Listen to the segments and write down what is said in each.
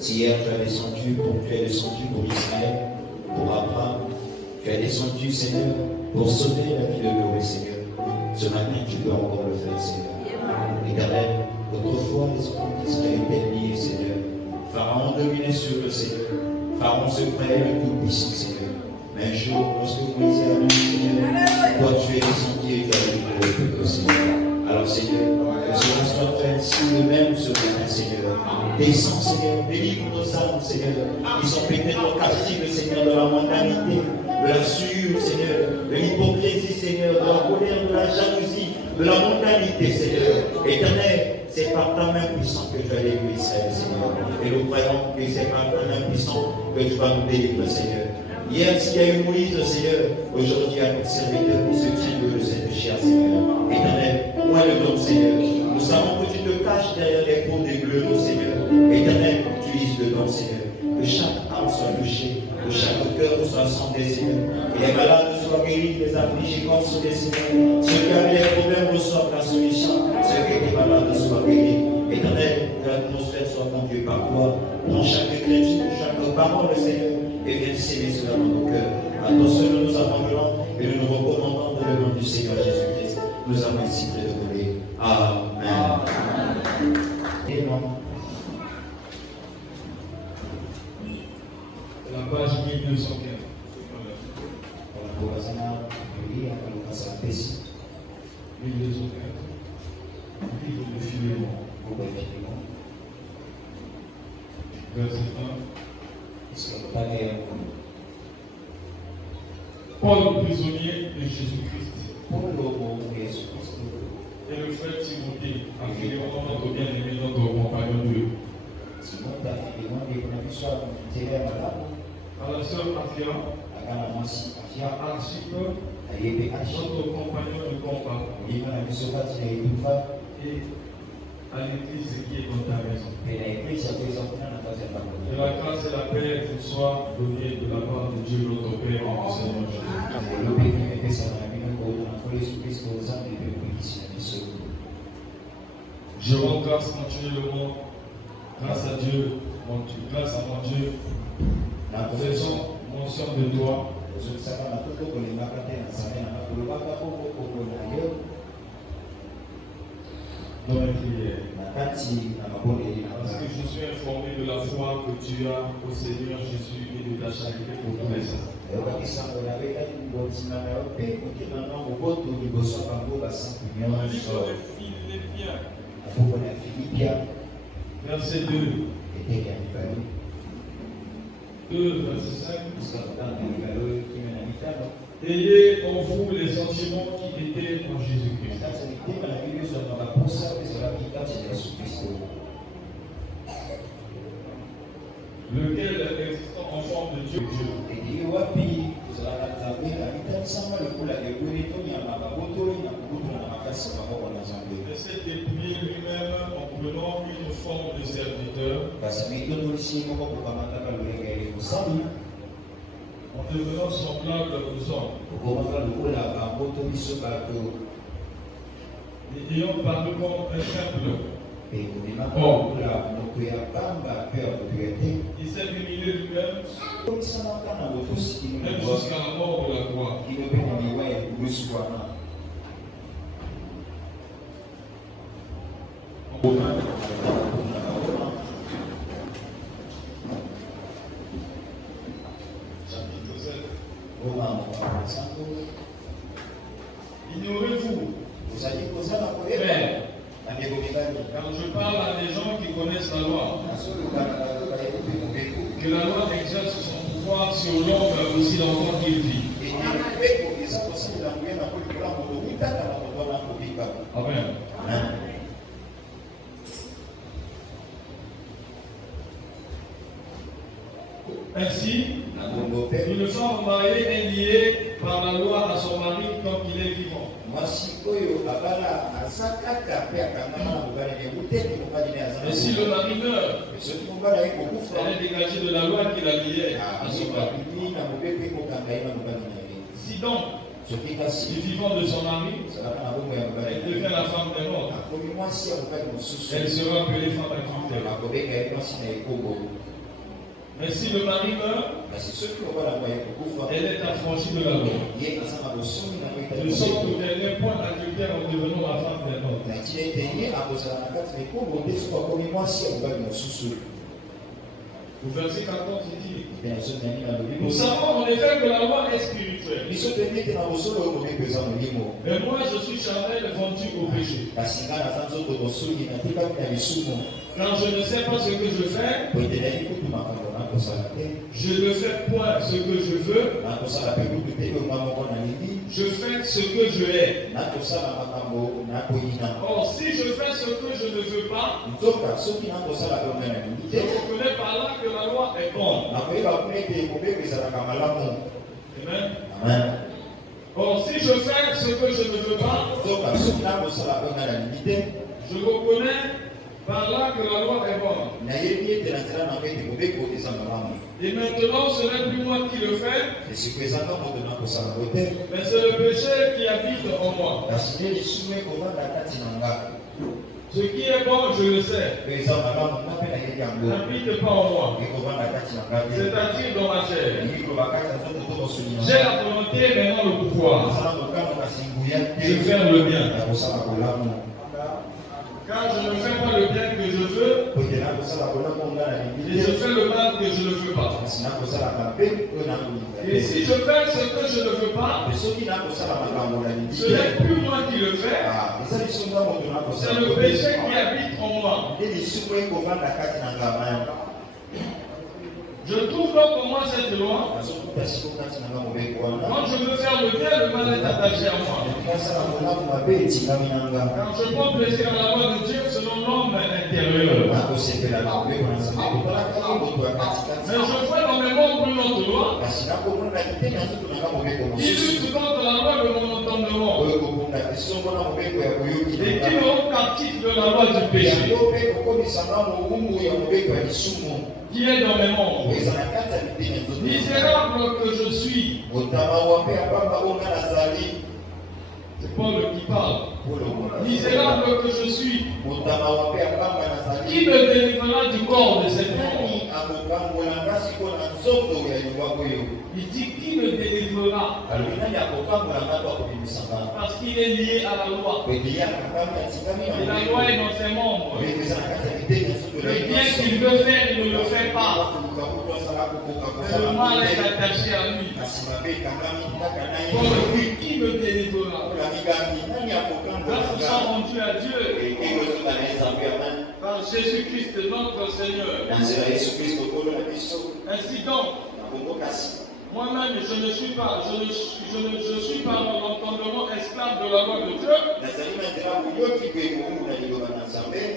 Si hier tu as descendu pour Israël, pour Abraham, tu as descendu, Seigneur, pour sauver la vie de Noé, Seigneur. Ce matin, tu peux encore le faire, Seigneur. Éternel, autrefois, les enfants d'Israël étaient liés, Seigneur. Pharaon dominait sur eux, Seigneur. Pharaon se croyait le tout-puissant, Seigneur. Mais un jour, lorsque Moïse a dit, Seigneur, toi tu es descendu et tu as libéré le peuple, Seigneur. Alors, Seigneur, que cela soit fait ainsi de même ce matin, Seigneur. Descends, Seigneur, délivre nos âmes, Seigneur, qui sont peut-être captives, Seigneur, de la mondanité, de la souillure, Seigneur, de l'hypocrisie, Seigneur, de la colère, de la jalousie, de la mondanité, Seigneur. Éternel, c'est par ta main puissante que tu as délivrer Israël, Seigneur. Et nous croyons que c'est par ta main puissante que tu vas nous délivrer, Seigneur. Hier, s'il y a eu Moïse, Seigneur, aujourd'hui, à notre serviteur qui se tient de cette chair, Seigneur. Éternel, moi le don, Seigneur. Nous savons que tu te caches derrière les peaux des gleux, Seigneur. Éternel, utilise le don, Seigneur. Que chaque âme soit touchée, que chaque cœur soit santé, Seigneur. Que les malades soient guéris, les affligés consolés, Seigneur. Ceux qui avaient des problèmes reçoivent la solution. Ceux qui étaient malades soient guéris. Éternel, que l'atmosphère soit conduite par toi. Prends chaque écriture, chaque parole, Seigneur, et viens s'aimer cela dans nos cœurs. À toi seul nous abandonnons et nous nous recommandons dans le nom du Seigneur Jésus-Christ. Nous avons ainsi prédévoilé. Amen. Et non. La page 1215. Pour la Sana, oui, à l'occasion de 1215. Livre de Philémon. Verset 1. Paul, prisonnier de Jésus-Christ. Et le frère Timothée, à Philémon, notre bien-aimé, notre compagnon de l'eau. À la sœur Afia, à Archipe, notre compagnon de combat, et à l'église qui est dans ta maison. Que la grâce et la paix vous soient données de la part de Dieu notre Père et du Seigneur Jésus. Je rends grâce continuellement, grâce à Dieu, grâce à mon Dieu, en faisant mention de toi. Dans mes prières. Parce que je suis informé de la foi que tu as au Seigneur Jésus et de ta charité pour tous les saints. Livre de Philippiens, verset 2. 2, verset 5. Ayez en vous les sentiments qui étaient en Jésus-Christ. Lequel, existant en forme de Dieu, s'est dépouillé lui-même en prenant une forme de serviteur, en devenant semblable aux hommes, et ayant paru comme un simple homme, il s'est humilié lui-même, même jusqu'à la mort de la croix. Ignorez-vous, frères, quand je parle à des gens qui connaissent la loi, que la loi exerce son pouvoir sur l'homme aussi longtemps qu'il vit. Ainsi, une femme mariée est liée par la loi à son mari tant qu'il est vivant. Et si le mari meurt, elle est dégagée de la loi qui la liait à son mari. Si donc, du vivant de son mari, elle devient la femme d'un autre, elle sera appelée femme adultère. Mais si le mari meurt, elle est affranchie de la loi. De sorte qu'elle n'est point adultère en devenant la femme d'un autre. Au verset 14, il dit: nous savons en effet que la loi est spirituelle. Mais moi je suis charnel, vendu au péché. Car je ne sais pas ce que je fais. Je ne fais point ce que je veux. Je fais ce que je hais. Or, si je fais ce que je ne veux pas, je reconnais par là que la loi est bonne. Amen. Or, si je fais ce que je ne veux pas, je reconnais par là que la loi est bonne. Et maintenant, ce n'est plus moi qui le fais, mais c'est le péché qui habite en moi. Ce qui est bon, je le sais, n'habite pas en moi, c'est-à-dire dans ma chair. J'ai la volonté, mais non le pouvoir de faire le bien. Car je ne fais pas le bien que je veux, et je fais le mal que je ne veux pas. Et si je fais ce que je ne veux pas, ce n'est plus moi qui le fais, c'est le péché qui habite en moi. Je trouve donc pour moi cette loi. Quand je veux faire le bien, le mal est attaché à moi. Quand je prends plaisir à la loi de Dieu selon l'homme intérieur. Mais je vois dans mes membres une autre loi qui lutte contre la loi de mon entendement et qui me rend captif de la loi du péché qui est dans mes membres. Misérable que je suis. C'est Paul qui parle. Misérable que je suis. Qui me délivrera du corps de cette mort? Il dit qui me délivrera? Parce qu'il est lié à la loi. Et la loi est dans ses membres. Le bien qu'il veut faire, il ne le fait pas. Mais le mal est attaché à lui. Donc, qui me délivrera? Grâce au sang rendu à Dieu par Jésus-Christ notre Seigneur. Ainsi donc, moi-même, je suis par l'entendement esclave de la loi de Dieu.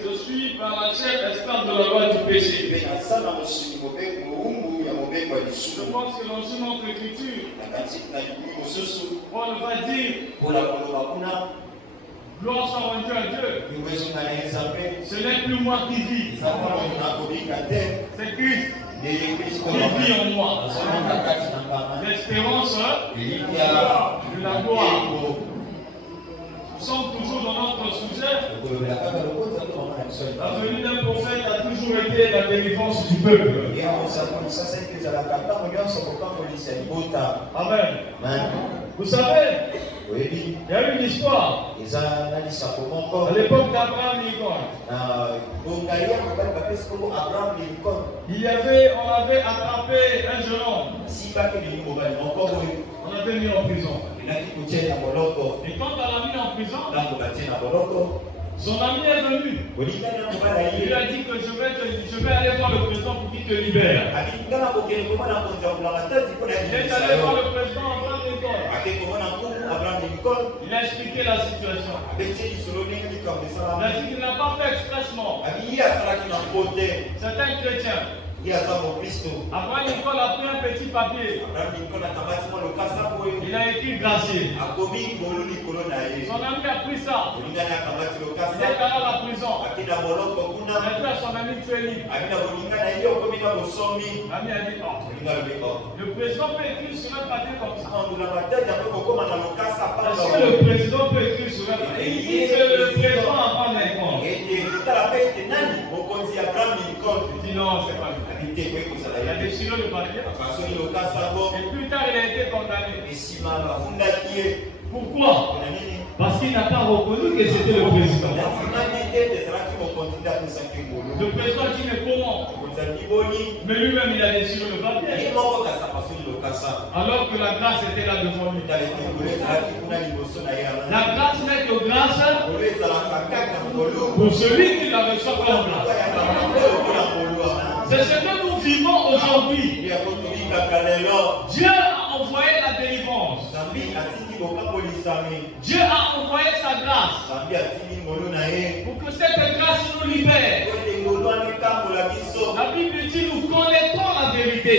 Je suis par la chair esclave de la loi du péché. Je pense que dans une autre écriture, on va dire gloire soit rendue à Dieu. Ce n'est plus moi qui vis, c'est Christ qui vit en moi. L'espérance de la gloire. Nous sommes toujours dans notre sujet. La venue d'un prophète a toujours été la délivrance du peuple. Amen. Vous savez, il y a une histoire. À l'époque d'Abraham Lincoln, on avait attrapé un jeune homme. On l'avait mis en prison. Et quand on l'a mis en prison, son ami est venu. Il lui a dit que je vais aller voir le président pour qu'il te libère. Il est allé voir le président Abraham Lincoln. Il a expliqué la situation. Il a dit qu'il n'a pas fait expressement. C'est un chrétien. Abraham Lincoln a pris un petit papier. Il a écrit gracier. Son ami a pris ça. Il est allé à la prison. Maintenant, son ami tu es libre. L'ami a dit non. Le président peut écrire sur un papier comme ça. Est-ce que le président peut écrire sur un papier? Il dit que le président Abraham Lincoln. Il dit non, c'est pas lui. Il a déchiré le papier. Et plus tard, il a été condamné. Pourquoi? Parce qu'il n'a pas reconnu que c'était le président. Le président dit mais comment? Mais lui-même il a déchiré le papier. Alors que la grâce était là devant lui. La grâce n'est que grâce pour celui qui la reçoit comme grâce. C'est ce que nous vivons aujourd'hui. Dieu a envoyé la délivrance. Dieu a envoyé sa grâce pour que cette grâce nous libère. La Bible dit nous connaîtrons la vérité.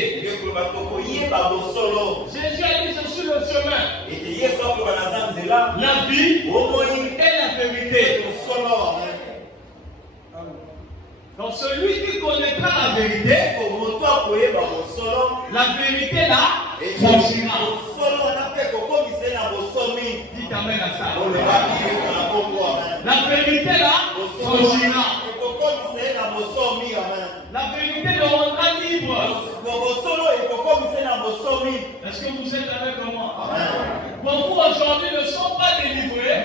Jésus a dit je suis le chemin, la vie et la vérité. Donc celui qui connaîtra la vérité, la vérité là, franchira. Dites amen à ça. La vérité là, franchira. La vérité le rendra libre. Est-ce que vous êtes avec moi? Beaucoup aujourd'hui ne sont pas délivrés.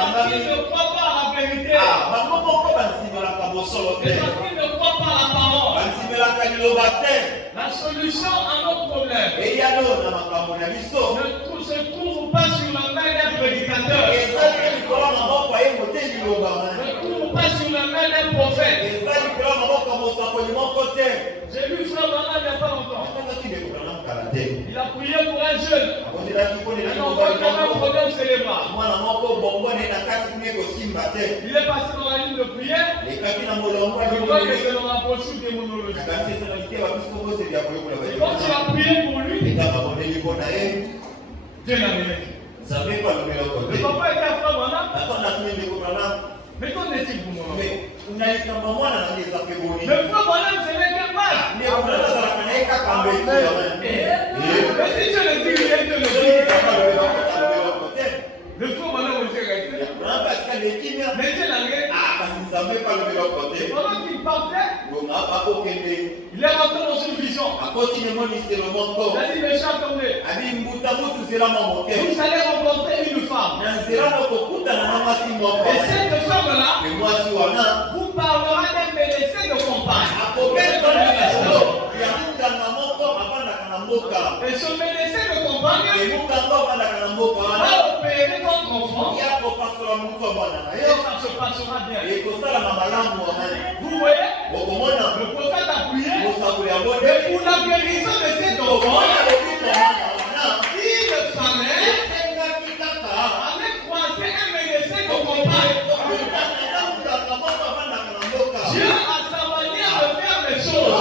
Parce qu'ils ne croient pas à la vérité. Et parce qu'ils ne croient pas à la parole. La solution à nos problèmes ne se trouve pas sur la main d'un prédicateur. Ne trouve pas sur la main d'un prophète. J'ai vu Frère Branham il n'y a pas longtemps. Il a prié pour un jeune. Un enfant qui avait un problème cérébral. Il est passé dans la ligne de prière. Je crois que c'est dans la brochure démonologique. Et quand tu as prié pour lui, Dieu l'a réveillé. Le papa était à Frère Branham. Mais qu'en est-il pour moi? Le Frère Branham, ce n'est qu'un mal. Mais si Dieu le dit, Dieu le dit. Le Frère Branham aussi resté. Mais Dieu l'a réveillé. Pendant qu'il partait, il est rentré dans une vision. Il a dit, mes chers, attendez. Vous allez rencontrer une femme. Et cette femme-là vous parlera d'un médecin de compagne. Et ce médecin de compagne va opérer votre enfant. Et ça se passera bien. Vous voyez, le prophète a prié. Et pour la guérison de cet enfant, il fallait croiser un médecin de compagne. Dieu a sa manière de faire les choses.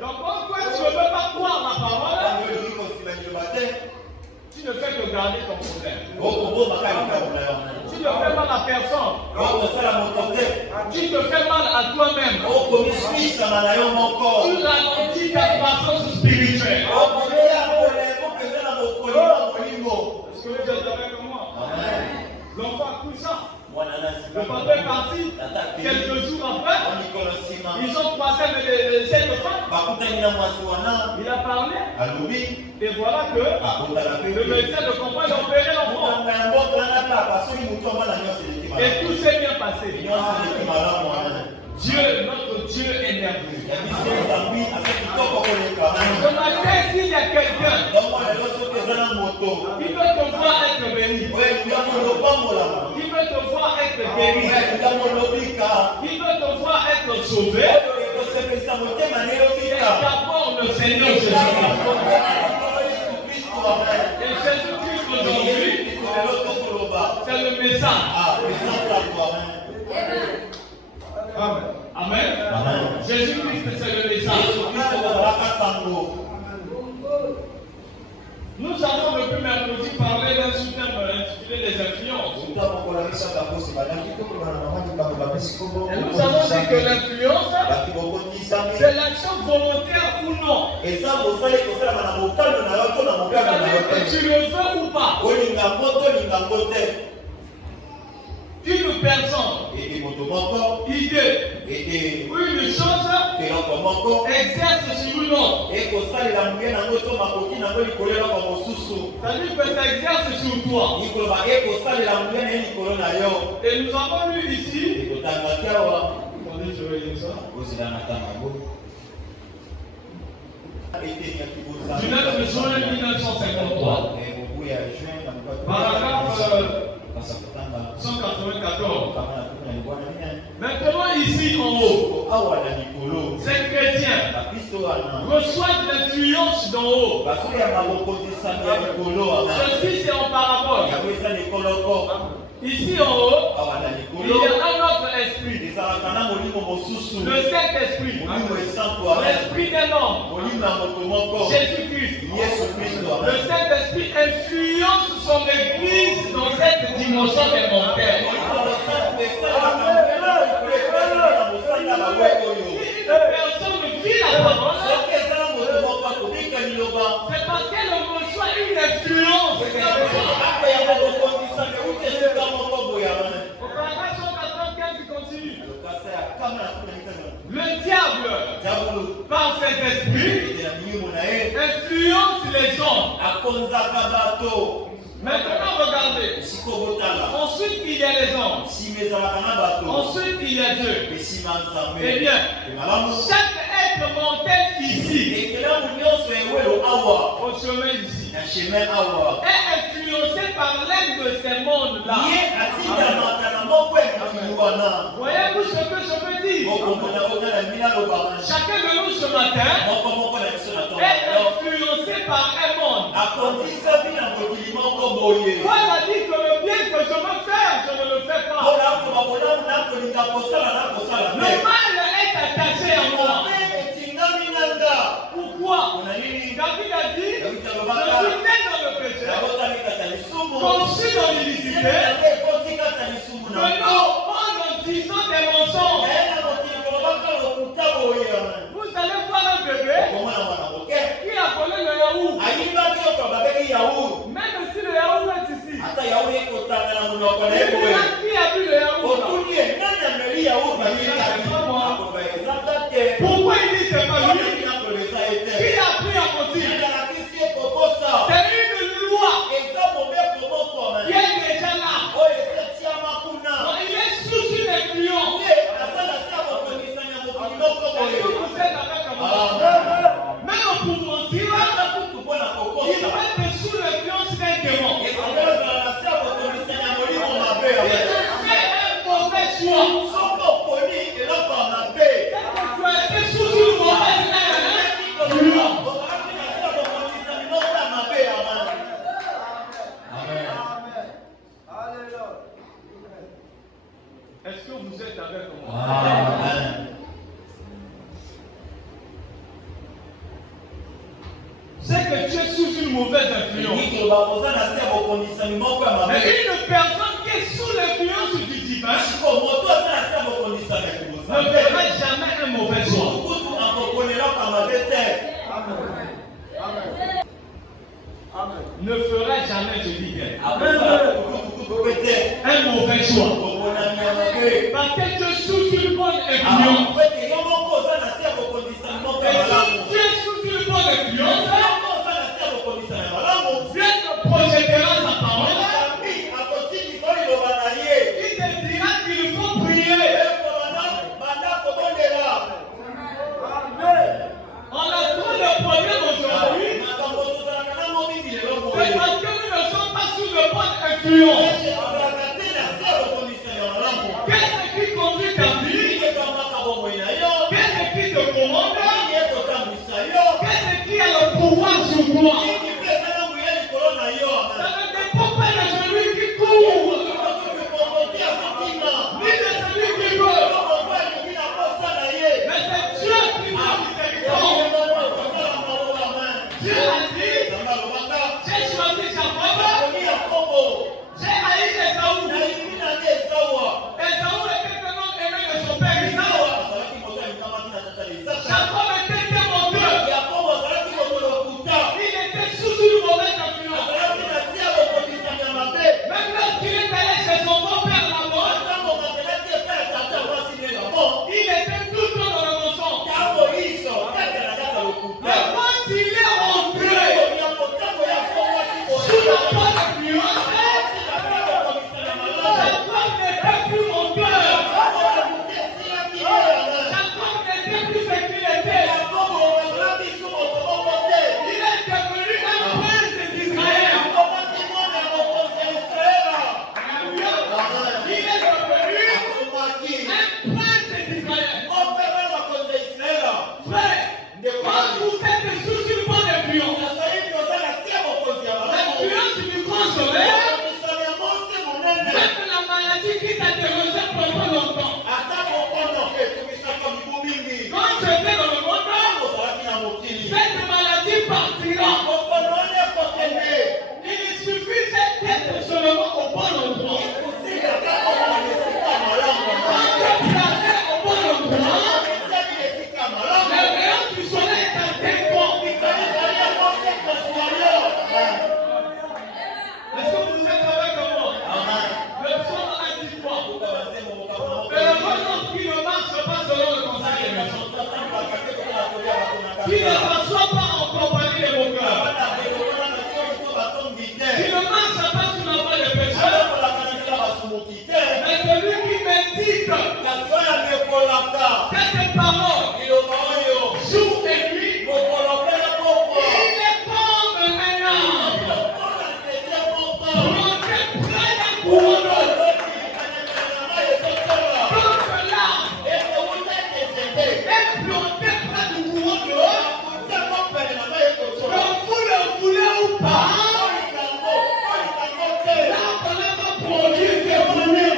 Donc, quand toi tu ne veux pas croire la parole, tu ne fais que garder ton problème. Tu ne fais mal à personne. Tu te fais mal à toi-même. Tu ralentis ta croissance spirituelle. Est-ce que vous êtes avec moi? L'enfant a cru ça. Le papa est parti. Quelques jours après, ils ont croisé cette femme. Il a parlé. Et voilà que le médecin de compagne a opéré l'enfant. Et tout s'est bien passé. Dieu, notre Dieu est merveilleux. Ce matin, s'il y a quelqu'un qui veut te voir être béni, qui veut te voir être guéri, qui veut te voir être sauvé, c'est d'abord le Seigneur Jésus-Christ. Et Jésus-Christ d'aujourd'hui, c'est le message. Amen. Jésus-Christ, c'est le message. Nous avons depuis mercredi parlé d'un sous-thème intitulé les influences. Et nous avons dit que l'influence, c'est l'action volontaire ou non. C'est-à-dire que tu le veux ou pas. Une personne, idée, ou une chose exerce sur une autre. C'est-à-dire que ça exerce sur toi. Et nous avons lu ici, attendez, je vais lire ça. Du 9 juin 1953. Paragraphe 194. Maintenant ici en haut, ces chrétiens reçoivent l'influence d'en haut. Ceci c'est en parabole. Ici en haut, il y a un autre esprit. Le Saint-Esprit. L'esprit d'un homme. Jésus-Christ. Le Saint-Esprit influence son église dans cette dimension des montagnes. Si une personne vit la parole, c'est parce qu'elle reçoit une influence. Au paragraphe 195, il continue. Le diable, par ses esprits, influence les hommes. Maintenant, regardez. Ensuite, il y a les hommes. Ensuite, il y a Dieu. Eh bien, chaque être mortel ici, au chemin ici, est influencé par l'un de ces mondes-là. Voyez-vous ce que je veux dire? Chacun de nous ce matin est influencé par un monde. Paul a dit que le bien que je veux faire, je ne le fais pas. Le mal est attaché à moi. Pourquoi? David a dit, je suis né dans le péché, conçu dans l'illicité, venant en disant des mensonges. Vous allez voir un bébé qui a volé le yaourt. Même si le yaourt est ici, qui a bu le yaourt? Pourquoi il dit c'est pas lui? Qui a pris à mentir? C'est une loi qui est déjà là. Donc il est sous une influence. Est-ce que vous êtes avec moi? Même pour mentir, il va être sous l'influence d'un démon. Il fait un mauvais choix. Tu as été sous une mauvaise influence. Est-ce que vous êtes avec moi? Amen. C'est que tu es sous une mauvaise influence. Mais une personne qui est sous l'influence du divin ne fera jamais un mauvais choix. Ne fera jamais, je dis bien, un mauvais choix. Parce que tu es sous une bonne influence. Et si tu es sous une bonne influence, Dieu te projettera sa parole. Il te dira qu'il faut prier. On a trop de problèmes aujourd'hui. C'est parce que nous ne sommes pas sous de bonne influence. Qu'est-ce qui conduit ta vie? Qu'est-ce qui te commande? Qu'est-ce qui a le pouvoir sur toi? Ça ne dépend Qui ne s'assoit pas en compagnie de mon cœur. Qui ne marche pas sur la voie des pécheurs. Mais celui qui médite cette parole jour et nuit, il est comme un arbre planté près d'un courant d'eau. Comme l'arbre est planté près du courant d'eau, que vous le voulez ou pas, l'arbre là va produire ses fruits.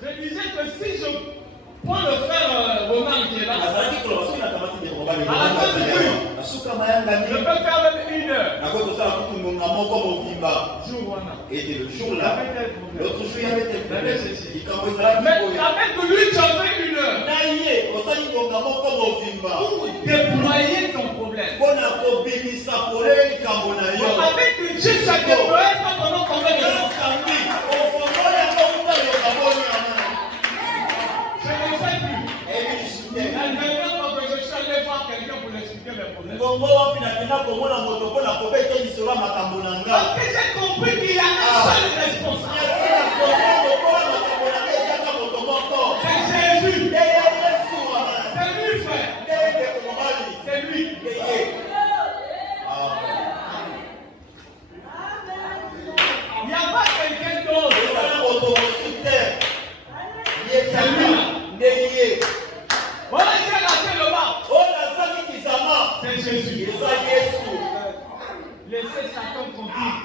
Je disais que si je prends le frère Romain qui est là, à la fin du jour, je peux faire même 1 heure. Et le jour-là, l'autre jour, il y avait des problèmes. Mais avec lui, tu as fait 1 heure. Pour déployer ton problème. Avec Dieu, ça déploie pas pendant combien de temps? Je ne sais plus. La dernière fois que je suis allé voir quelqu'un pour l'expliquer mes problèmes. Parce que j'ai compris qu'il y a un seul responsable. C'est Jésus. C'est lui, frère. C'est lui. Il n'y a pas quelqu'un d'autre. C'est lui. Voilà, il a lâché le bas. C'est Jésus. Laissez Satan conduire.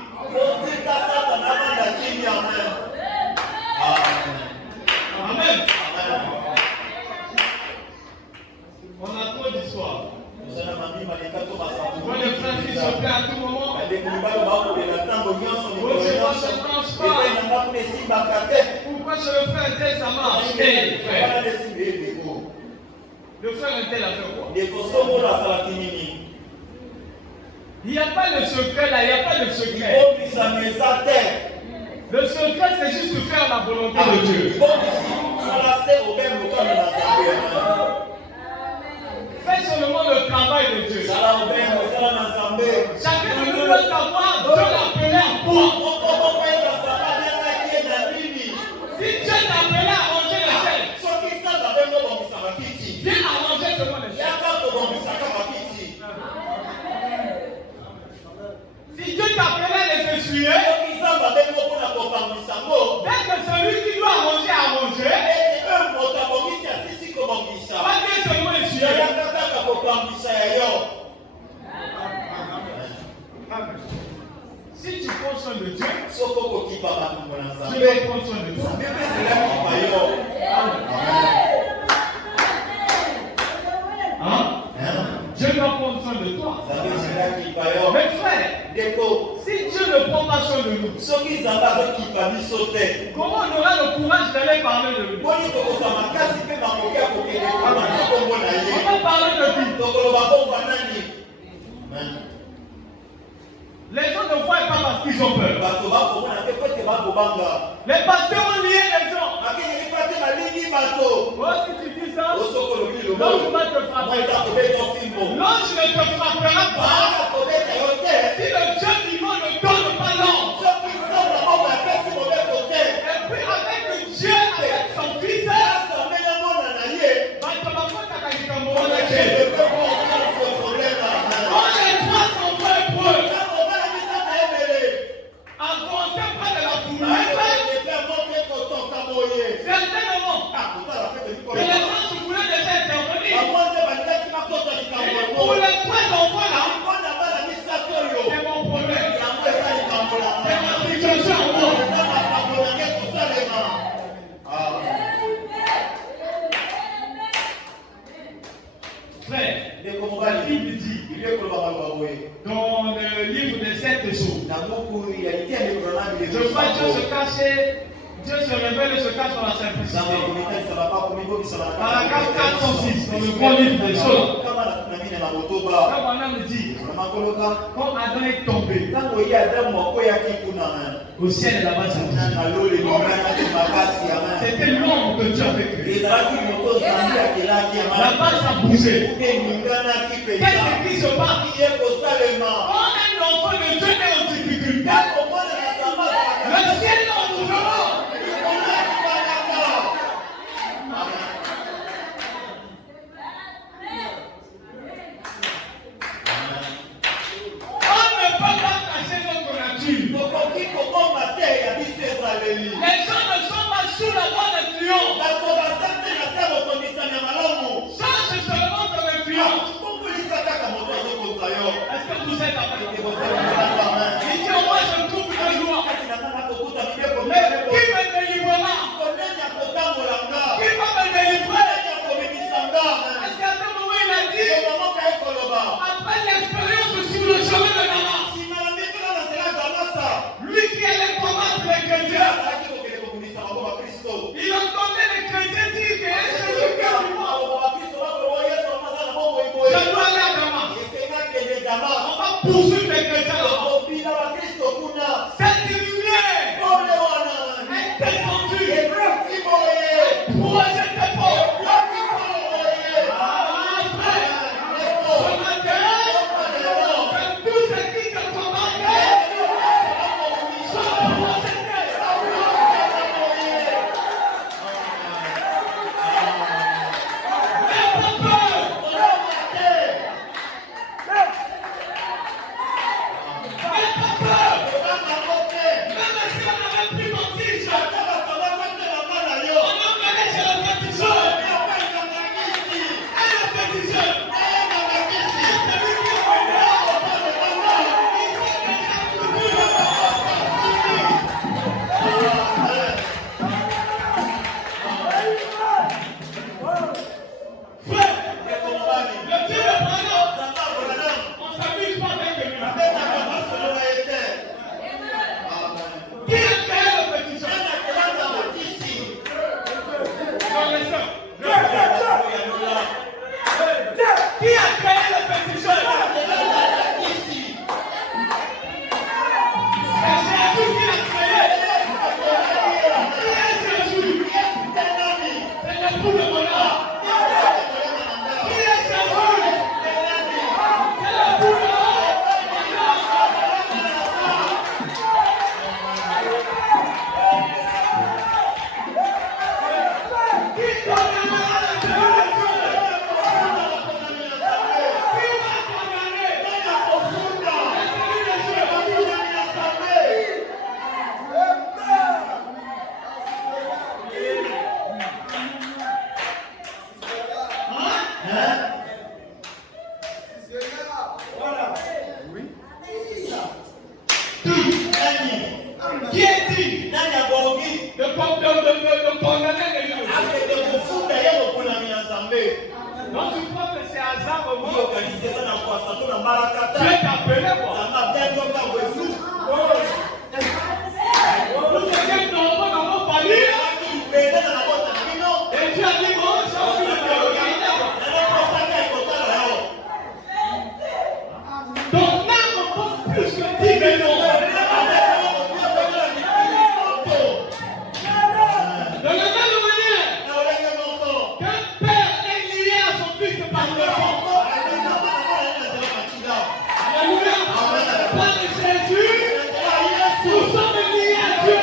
Amen. On a trop d'histoires. Moi, les frères qui sont prêts à tout moment. Pourquoi chez le frère tel ça marche? Le frère tel a fait quoi? Il n'y a pas de secret là, il n'y a pas de secret. Le secret c'est juste de faire la volonté de Dieu. Fais seulement le travail de Dieu. Chacun de nous doit savoir Dieu l'appelait à quoi. Si Dieu t'appelait à manger les ailes, viens à manger seulement les ailes. Si Dieu t'appelait à les essuyer, dès que celui qui doit manger a mangé, Je vais prendre soin de toi. Hein? Je dois prendre soin de toi. Mes frères, si Dieu ne prend pas soin de nous, comment on aura le courage d'aller parler de lui? On va parler de qui? Les gens ne voient pas parce qu'ils ont peur. Les pasteurs ont lié les gens. Oh, si tu dis ça, l'ange va te frapper. L'ange ne te frappera pas si le Dieu vivant ne donne pas l'ange. Et puis avec Dieu, avec son fils, la Bible dit dans le livre des 7 jours, je crois que Dieu se cache, Dieu se révèle et se cache dans la simplicité. Paragraphe 406 dans le grand livre des choses. Comme on me dit, quand Adam est tombé, au ciel et là-bas, c'était l'ombre que Dieu avait créé. Là-bas, ça bougeait. Qu'est-ce qui se passe? Quand un enfant de Dieu est en difficulté, le ciel est en mouvement. On ne peut pas cacher notre nature. Les gens ne sont pas sous la bonne influence. Change seulement ton influence. Est-ce que vous êtes avec moi? Il dit au moins je trouve une loi. Mais qui me délivrera? Qui va me délivrer? Est-ce qu'à ce moment il a dit, après l'expérience sur le chemin de Damas, lui qui allait combattre les chrétiens, il entendait les chrétiens dire que Jésus qui est vivant. Je dois aller à Damas. On va poursuivre les chrétiens là-bas. Cette lumière est descendue. Projet de porte. Ce matin, tout ce qui te combattait soit projeté. N'aie pas peur. Donc tu crois que c'est hasard au monde? Dieu t'a appelé quoi? Nous étions nombreux dans nos familles. Et Dieu a dit bon, j'ai envie de te regarder. Ton âme vaut plus que 10 millions. De la même manière qu'un père est lié à son fils par le sang. Alléluia. Par Jésus, nous sommes liés à Dieu.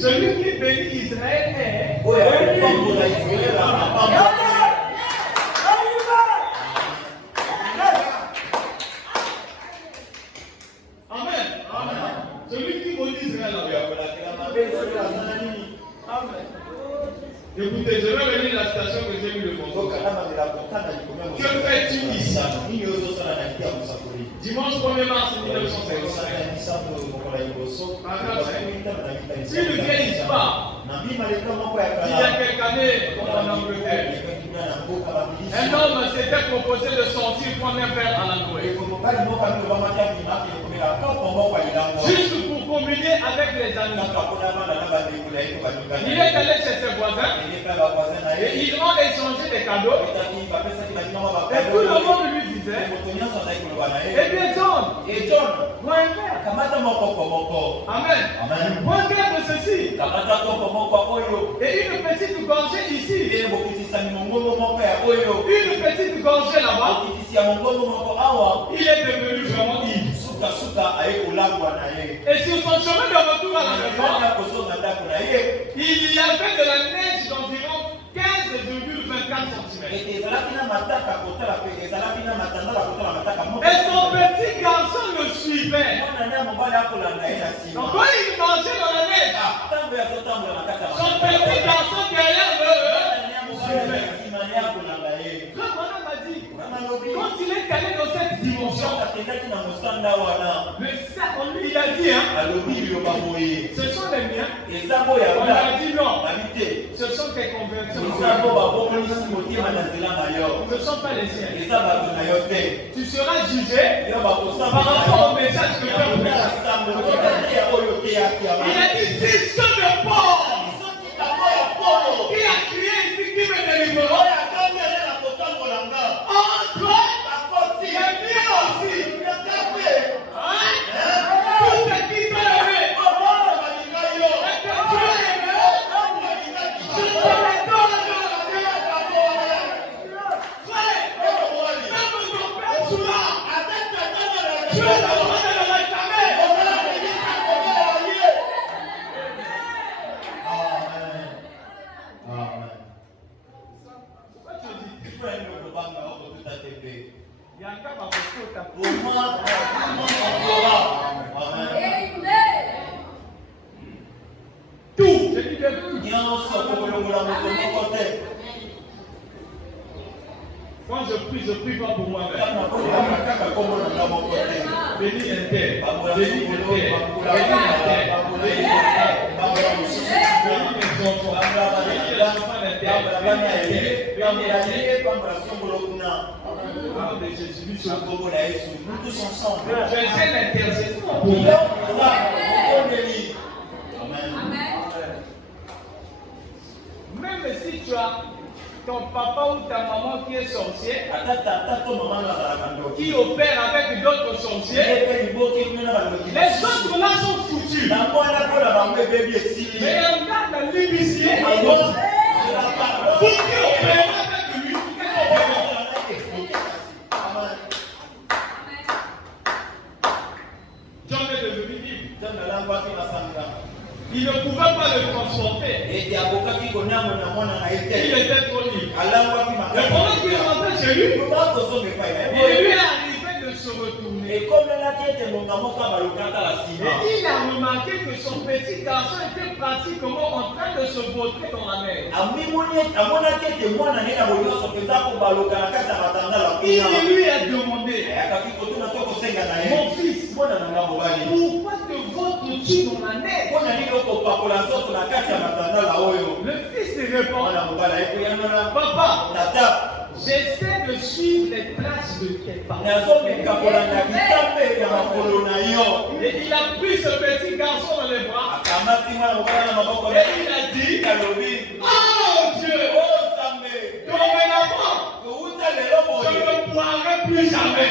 Celui qui bénit Israël est. Amen. Celui qui bénit Israël. Amen. Écoutez, je vais venir à la station que j'ai mis le bonjour. Que fais-tu ici? Dimanche 1er mars 1955. Si ne vieillis pas, il y a quelques années en Angleterre, un homme s'était proposé de sortir pour même faire à l'Angleterre. Juste pour communier avec les amis. Il est allé chez ses voisins et ils ont échangé des cadeaux. Et tout le monde lui disait, eh bien John, prends un verre. Amen. Prends un verre de ceci. Et une petite gorgée ici. Une petite gorgée là-bas. Il est devenu vraiment ivre. Et sur son chemin de retour à la maison, il y avait de la neige d'environ 15,24 cm. Et son petit garçon le suivait. Donc quand il marchait dans la neige, son petit garçon derrière le suivait. Quand il est allé dans cette dimension, il a dit, ce sont les miens. On a dit non. Ce sont tes conversions. Ce ne sont pas les siens. Tu seras jugé par rapport au message que tu as prêché. Il a dit, c'est ce de Paul qui a crié ici, qui me délivrera. Entre les miens aussi. Tout ce qui t'a aimé, et que tu as aimé, je te le donne. Frère, même ton père souvent, tu es le droit de le réclamer. Tout, je dis de tout. Quand je prie pas pour moi-même. Bénis un tel, bénis un tel, bénis un tel, bénis un tel, bénis mes enfants, bénis les enfants d'un tel, bénis un tel, bénis un tel. Au nom de Jésus, nous tous ensemble. Jésus l'intercède pour nous. Même si tu as ton papa ou ta maman qui est sorcier, qui opère avec d'autres sorciers, les autres là sont foutus. Mais regarde l'huissier, pour qui opère avec lui, John est devenu libre. Il ne pouvait pas le transporter. Il était trop libre. Mais pendant qu'il est rentré chez lui, il lui est arrivé de se retourner. Et il a remarqué que son petit garçon était pratiquement en train de se vautrer dans la neige. Il lui a demandé, mon fils, pourquoi te vautres-tu dans la neige? Le fils lui répond, papa, j'essaie de suivre les traces de tes parents. Et il a pris ce petit garçon dans les bras. Et il a dit, oh Dieu, dorénavant, je ne boirai plus jamais.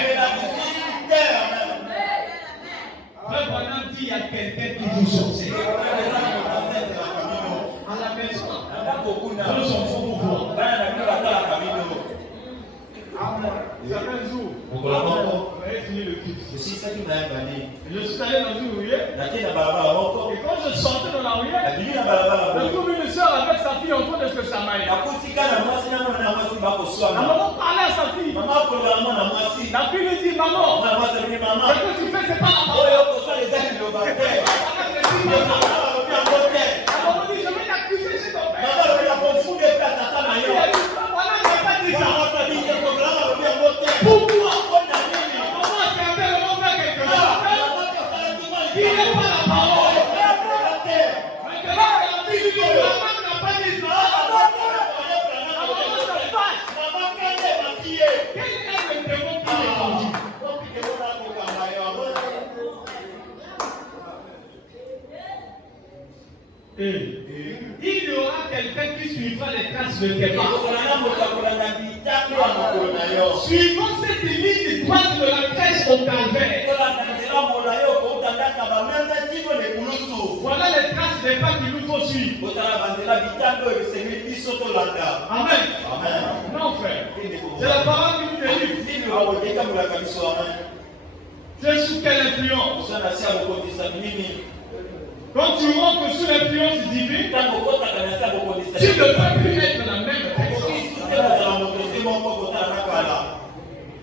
Frère Branham dit, il y a quelqu'un qui vous sortit. À la maison, nous sommes pour voir. Certains jours, on avait fini le culte. Je suis allé dans une ruelle. Et quand je sortais dans la ruelle, je trouve une soeur avec sa fille en train de se chamailler. La maman parlait à sa fille. La fille lui dit, maman, ce que tu fais, c'est pas la parole. La maman dit, je vais t'accuser chez ton père. Voilà, je n'ai pas dit ça. Pourquoi? Maman, c'est un tel homme quelque chose. Il n'est pas la parole. Maintenant, la fille dit, la maman n'a pas dit ça. La maman se fâche. Quel est le démon qui est conduit? Il y aura quelqu'un qui suivra les traces de tes parents. Suivant cette ligne droite de la crèche au calvaire. Voilà les traces des pas qu'il nous faut suivre. Amen. Non, frère. C'est la parole qui nous délivre. Tu es sous quelle influence? Quand tu rentres sous l'influence divine, tu ne peux plus être la même personne.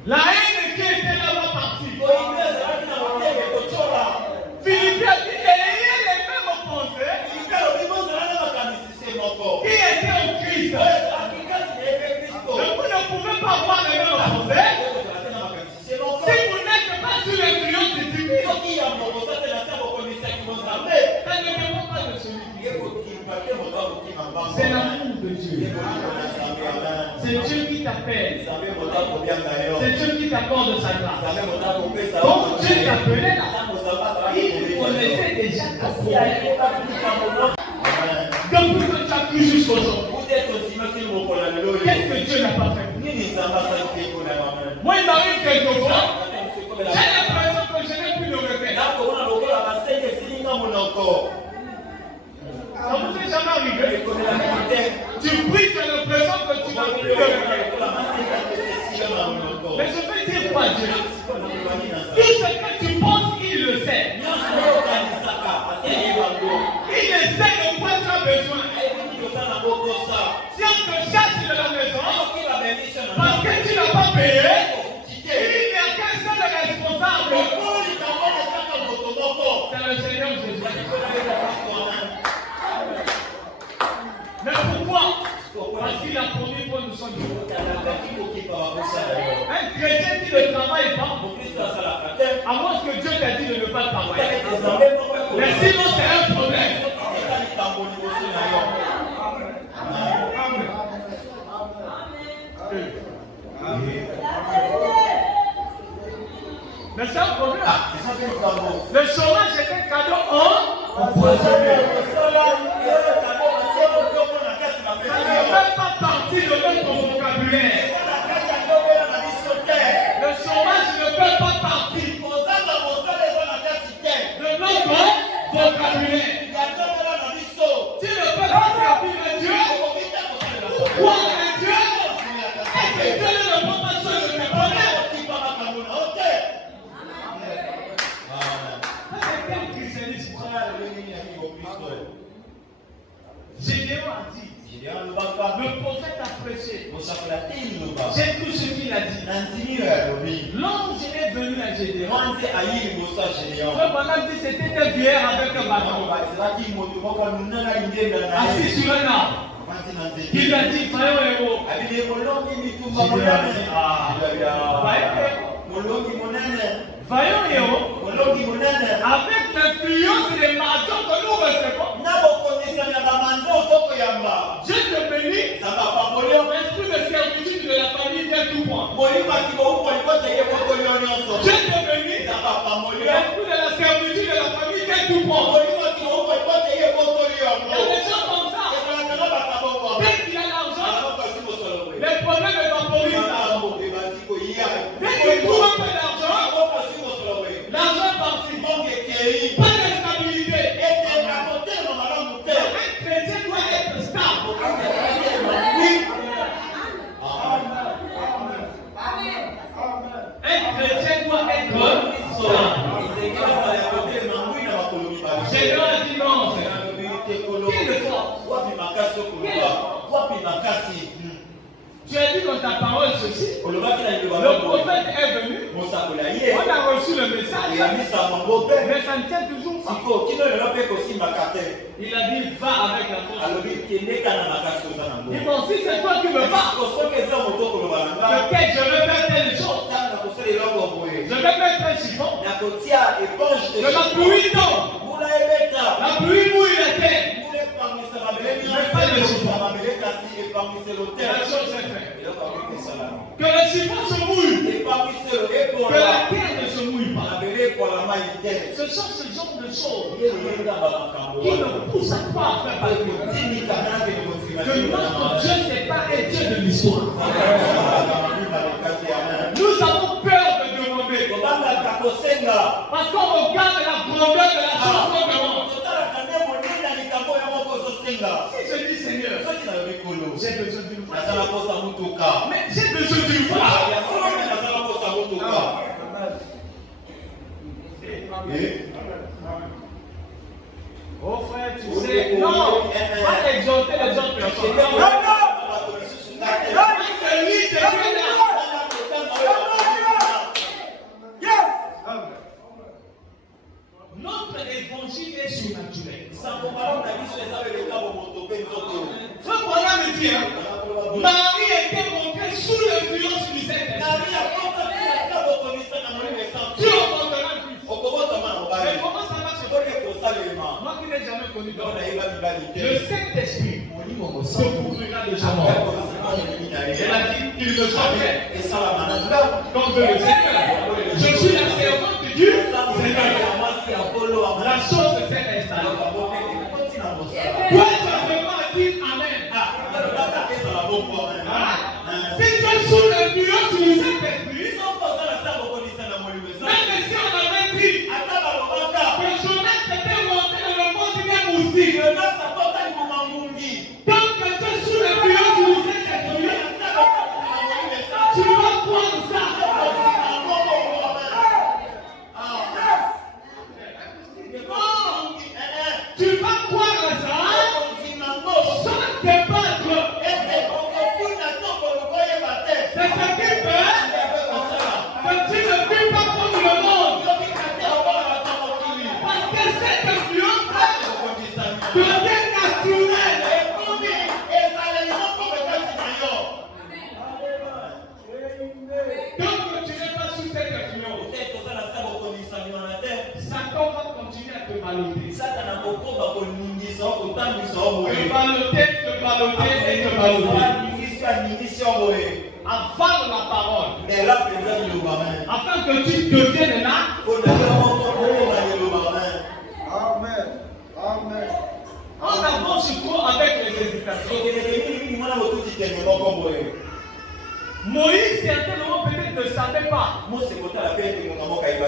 La haine qui était là va partir. Philippe a dit, ayez les mêmes pensées qui étaient au Christ. Mais vous ne pouvez pas avoir les mêmes pensées si vous n'êtes pas sous l'influence divine. Ça ne dépend pas de celui qui est. C'est l'amour de Dieu. C'est Dieu qui t'appelle. C'est Dieu qui t'accorde sa grâce. Quand Dieu t'appelait là, il connaissait déjà ta vie. Depuis que tu as cru jusqu'aujourd'hui, qu'est-ce que Dieu n'a pas fait? Moi, il m'arrive quelquefois, j'ai l'impression que je n'ai plus de repère. Ça vous est jamais arrivé? Tu pries, tu as l'impression que tu n'as plus de repère. Mais je vais dire quoi, Dieu? Tout ce que tu penses, il le sait. Il sait de quoi tu as besoin. Si on te chasse de la maison, parce que tu n'as pas payé, il n'y a qu'un seul responsable. C'est le Seigneur Jésus. Mais pourquoi? Parce qu'il a promis pour nous sommes libres. Mais c'est un problème. Le chômage est un cadeau empoisonné. Ça ne fait pas partie de notre vocabulaire. Le chômage ne fait pas partie de notre vocabulaire. Tu ne peux pas servir un Dieu, croire un Dieu, et que Dieu ne peut pas choisir tes problèmes. Ça, c'est quel christianisme? Gédéon a dit, le prophète a prêché. J'ai tout ce qu'il a dit. L'ange est venu à Gédéon. Le bonhomme dit c'était un vieillard avec un bâton. Assis sur un arbre. Il lui a dit, voyons héros. Voyons héros. Avec l'influence des marteaux que nous recevons, Dieu te bénit. L'esprit de servitude de la famille vient tout point. Dieu te bénit. L'esprit de la servitude de la famille vient tout point. Il y a des gens comme ça. Dès qu'il y a l'argent, les problèmes évaporisent. Dès qu'il trouve un peu d'argent, l'argent est parti. Pas de stabilité. Un chrétien doit être stable. Un chrétien doit être stable. Jésus a dit non. Quelle force. Tu as dit dans ta parole ceci. Le prophète est venu. On a reçu le message. Mais ça ne tient toujours pas. Il a dit va avec la force. Dis bon, si c'est toi qui me parles, peut-être je vais faire telle chose. Je vais mettre un chiffon. Que la pluie tombe. La pluie mouille la terre. Je fais le chiffon. La chose est faite. Que le chiffon se mouille. Que la terre ne se mouille pas. Ce sont ce genre de choses qui ne poussent pas à faire partie. Que notre Dieu, ce n'est pas un Dieu de l'histoire. Nous avons peur de demander. Parce qu'on regarde la grandeur de la chose qu'on demande. Si je dis Seigneur, j'ai besoin d'une voiture. Mais j'ai besoin d'une voiture. Oh frère, tu sais, non, pas exalter les autres personnes. Notre évangile est surnaturel. Frère Branham me dit, Marie était montrée sous l'influence du Saint-Esprit. Dieu enfanterait le Fils. Mais comment ça marche? Moi qui n'ai jamais connu d'homme, le Saint-Esprit se couvrira de sa mort. Elle a dit qu'il me changeait. Comme veut le Seigneur. Je suis la servante de Dieu. La chose s'est installée. Toi, tu as vraiment dit Amen. Si tu es sous l'influence du Saint-Esprit, même si on avait dit que Jonas s'était monté dans le monde des moustiques, tant que tu es sous l'influence du Saint-Esprit, tu vas prendre ça. Tu vas croire à ça sans te battre. C'est ce qui fait que tu ne vis pas comme le monde. Parce que cette influence devient naturelle. Donc tu n'es pas sous cette influence. Satan va continuer à te baloter. Te baloter et te baloter. avale la parole. Mais là, présent, il est Afin que tu deviennes là. Amen. Amen. On avance trop avec les hésitations. Moïse, certainement, peut-être ne savait pas.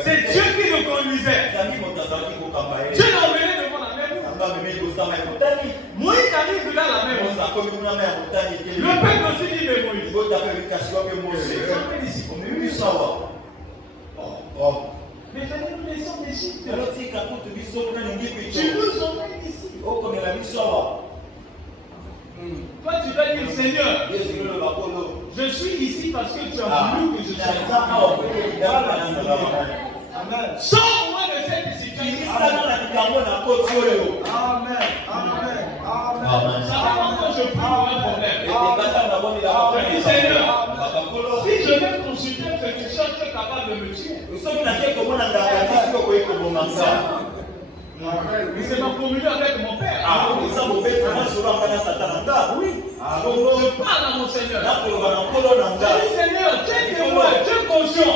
C'est Dieu qui le conduisait. Dieu l'a emmené devant la mer. Moïse arrive là, la mer. Le peuple aussi dit de Moïse. Mais fallait nous laisser en Égypte. Tu nous emmènes ici. Toi, tu dois dire, Seigneur, je suis ici parce que tu as voulu que je sois ici. Sors-moi de cette situation. Amen. Amen. Amen. Ça va quand je prie pour un problème. Je dis, Seigneur, si je vais consulter ce que tu cherches, tu es capable de me tuer. C'est ma communion avec mon Père. Oui. Je parle à mon Seigneur. Je dis, Seigneur, tu es témoin, tu es conscient.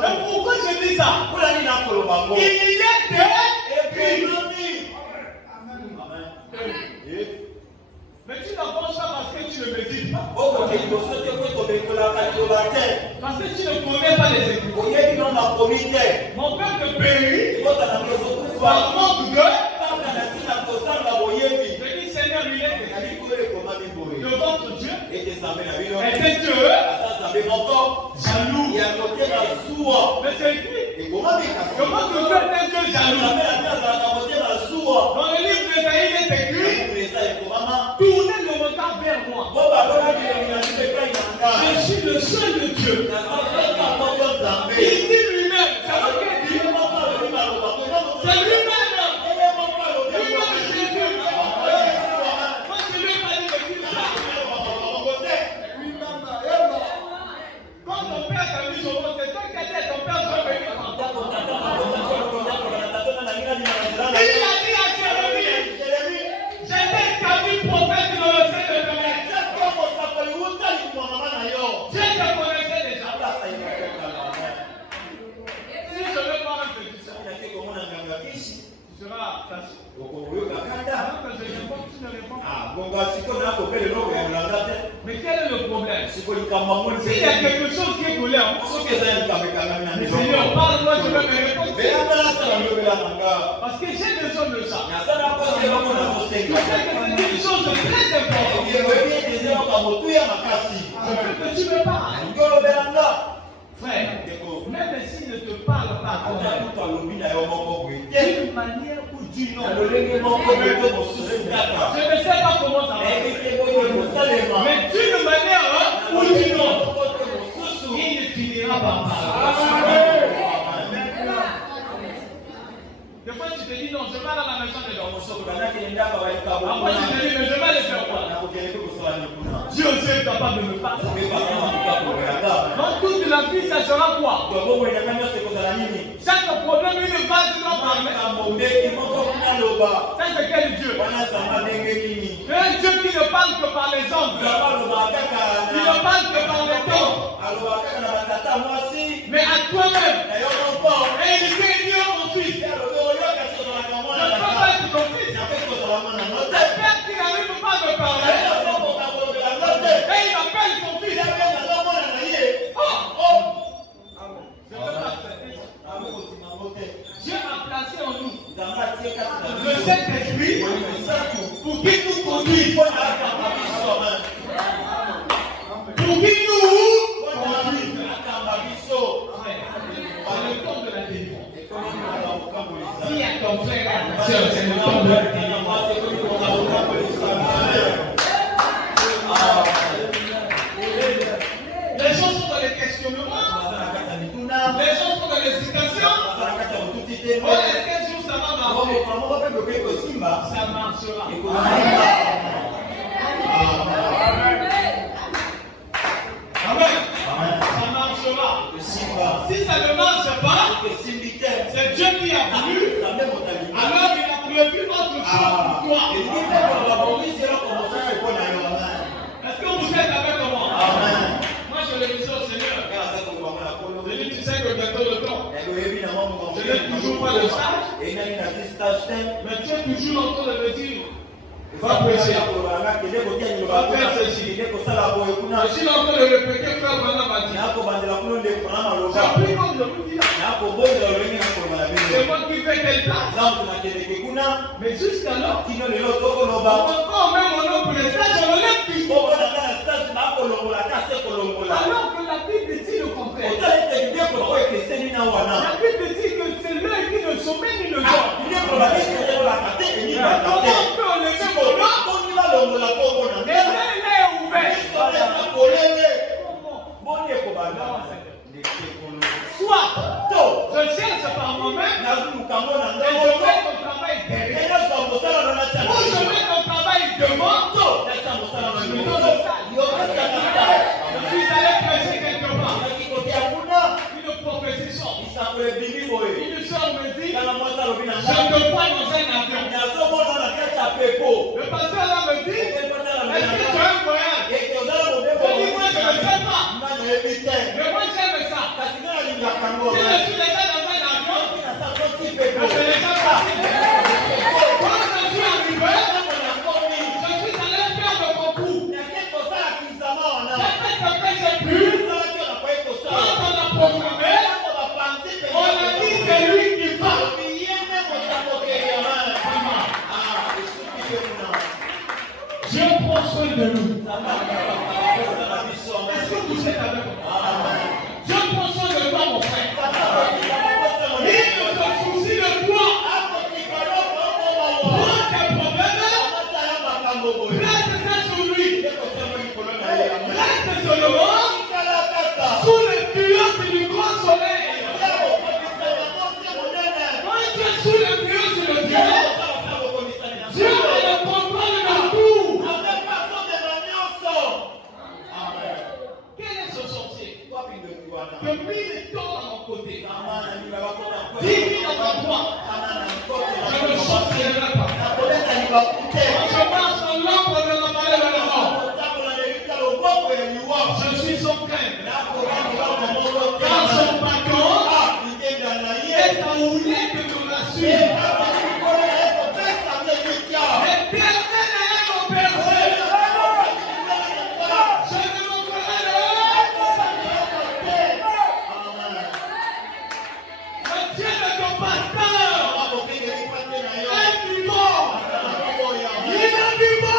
Mais pourquoi je dis ça? Il y a des mais tu n'avances pas parce que tu ne médites pas. Parce que tu ne connais pas les Écritures. Mon peuple périt par manque de. Je dis, Seigneur, il est de votre Dieu était Dieu jaloux. Mais c'est écrit que votre Dieu est un Dieu jaloux. Dans le livre d'Ésaïe, il est écrit, tournez le regard vers moi. Je suis le seul de Dieu. Il dit lui-même, c'est ce qu'il dit. C'est lui-même. Lui-même Jésus. Moi, je lui ai pas dit que tu l'as. Quand ton père t'a mis au monde, c'est toi qui as dit à ton père, je vais venir. Il a dit à Jérémie, j'étais établi prophète dans le sein de ta mère. Dieu te connaissait déjà. Si je veux voir un petit ça, tu seras facile. Tu ne réponds pas. Mais quel est le problème? S'il y a quelque chose qui est colère, mais Seigneur, parle-moi, je vais me répondre. Parce que j'ai besoin de ça. Je sais que c'est une chose très importante. Je veux que tu me parles. Frère, même s'il ne te parle pas d'une manière ou d'une autre, je ne sais pas comment ça va, mais d'une manière ou d'une autre, il finira par parler. Des fois tu te dis non, je vais aller à la maison de l'homme. Après tu te dis mais je vais aller faire quoi? Dieu aussi est capable de me parler. Donc toute la vie ça sera quoi? Chaque problème une vase doit parler. Ça c'est quel Dieu? Un Dieu qui ne parle que par les hommes. Il ne parle que par les temps. Mais à toi-même. Et il dit Dieu mon fils. Je ne peux pas être ton fils. Le père qui n'arrive pas à me parler. Et il appelle son fils. Je peux pas accepter ça. Dieu a placé en nous le Saint-Esprit pour qu'il nous conduise. Pour qu'il nous conduise. C'est le temps de la délivrance. Si à ton frère, c'est le temps de la délivrance. Les gens sont dans les questionnements. Les gens sont dans l'hésitation. Oh, est-ce qu'un jour ça va marcher? Ça marchera. Amen. Ça marchera. Si ça ne marche pas, c'est Dieu qui a voulu. Alors il a prévu autre chose pour toi. Est-ce que vous êtes avec moi? le stage, mais tu es toujours en train de me dire, va prêcher, va faire ceci. Je suis en train de répéter, frère Branham m'a dit. J'appuie comme je vous dis là. C'est moi qui fais quelle place. Mais jusqu'alors, encore même mon nom pour les stages, je me lève toujours. Alors que la Bible dit le contraire. La Bible dit que c'est l'œil qui ne sommeille ni ne dort. Comment peut on lever mon nom et l'œil est ouvert? Soit je cherche par moi-même et je mets mon travail derrière, ou je mets mon travail devant, je me donne le stade. Je suis allé prêcher quelque part. Une prophétie sort. Une soeur me dit, je te vois dans un avion. Le pasteur là me dit, est-ce que tu as un voyage? Je dis, moi je ne sais pas. Mais moi j'aime ça. Si je suis déjà dans un avion, je ne sais pas. Quand je suis arrivé, je suis allé faire le concours. J'ai fait ce que j'ai pu. Quand on a programmé, on a dit c'est lui qui va. Dieu prend soin de nous. Est-ce que vous êtes avec moi? Dieu prend soin de toi, mon frère. Il ne se soucie de toi. Prends tes problèmes. Reste ça sur lui. Reste seulement sous l'influence du grand soleil. Quand tu es sous l'influence de Dieu, Dieu a le contrôle de tout. Quel est ce sorcier? Depuis les temps à mon côté, 10 000 à ma droite, je ne sortirai pas. Quand je marche dans l'ombre de la vallée de la mort, je suis sans crainte. Car son bâton est un houlet que tu rassures. L'éternel est mon berger. Je ne manquerai de le Dieu de ton pasteur est vivant. Il est vivant.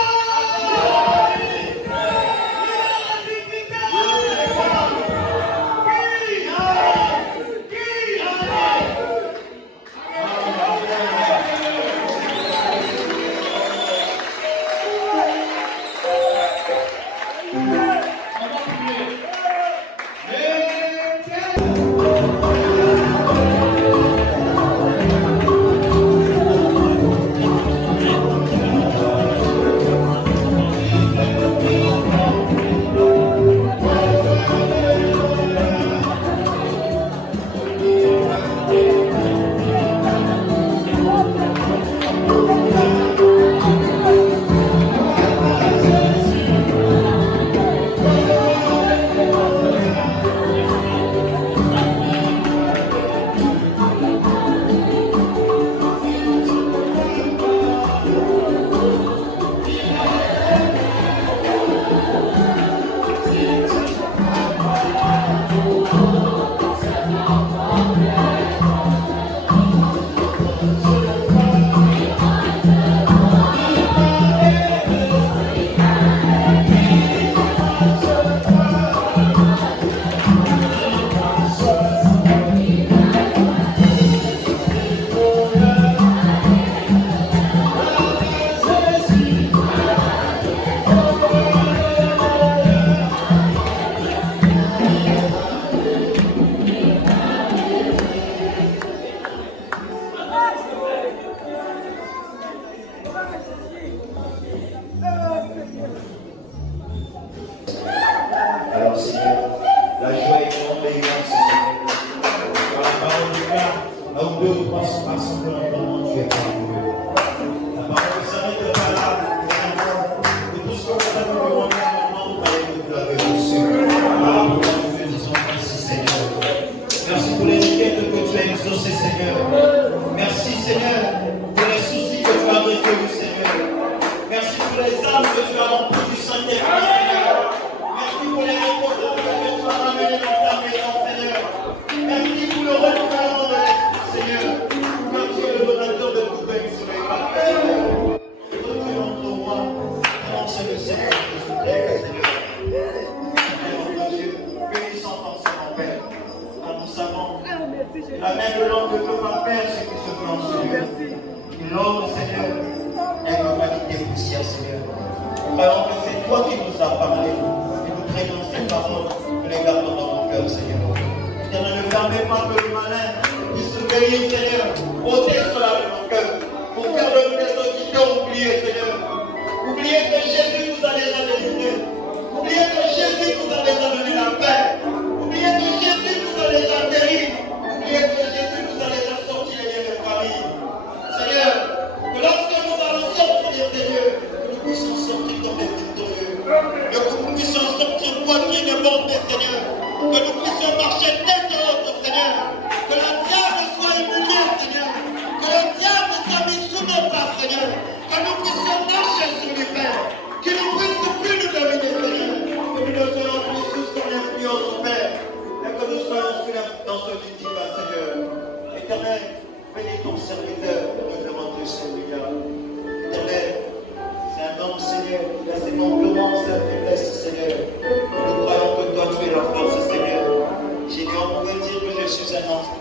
Alors Seigneur, la joie est grande et grande, Seigneur. Dans la parole de Dieu, là où 2 ou 3 sont rassemblés en ton nom, tu es parmi eux. La parole ne s'arrête pas là, de tout ce qu'on va nous demander maintenant, vous allez nous l'avez reçu. Voilà pourquoi nous te disons merci Seigneur. Merci pour les requêtes que tu as exaucées, Seigneur. Amen. Le nom ne peut pas faire ce qui se fait en Seigneur. L'homme, Seigneur, est une humanité poussière, Seigneur. Nous croyons que c'est toi qui nous as parlé. Et nous prenons ces paroles, nous les gardons dans nos cœurs, Seigneur. Éternel, ne permets pas que le malin puisse veiller, Seigneur, ôter cela de nos cœurs. Pour faire de nous des auditeurs oubliés, Seigneur. Oubliez que Jésus nous a déjà délivrés. Oubliez que Jésus nous a déjà donné la paix. Oubliez que Jésus nous a déjà guéris. Oubliez que Jésus nous a déjà sorti les liens de famille. Seigneur, que lorsque nous allons sortir, Seigneur, que nous puissions sortir comme des victorieux. Que nous puissions sortir poitrine et bordée, Seigneur. Que nous puissions marcher tête haute, Seigneur. Que le diable soit humilié, Seigneur. Que le diable soit mis sous nos pas, Seigneur. Que nous puissions marcher sur les pères. Qu'il ne puisse plus nous dominer, Seigneur. Que nous ne soyons plus sous son influence, Père. Et que nous soyons sous dans ce victime, Seigneur. Éternel, bénis ton serviteur, nous demandons celui-là. Éternel, c'est un homme, Seigneur, il a ses manquements, sa faiblesse, Seigneur. Nous croyons que toi, tu es la force, Seigneur. J'ai dit, on pouvait dire que je suis un enfant.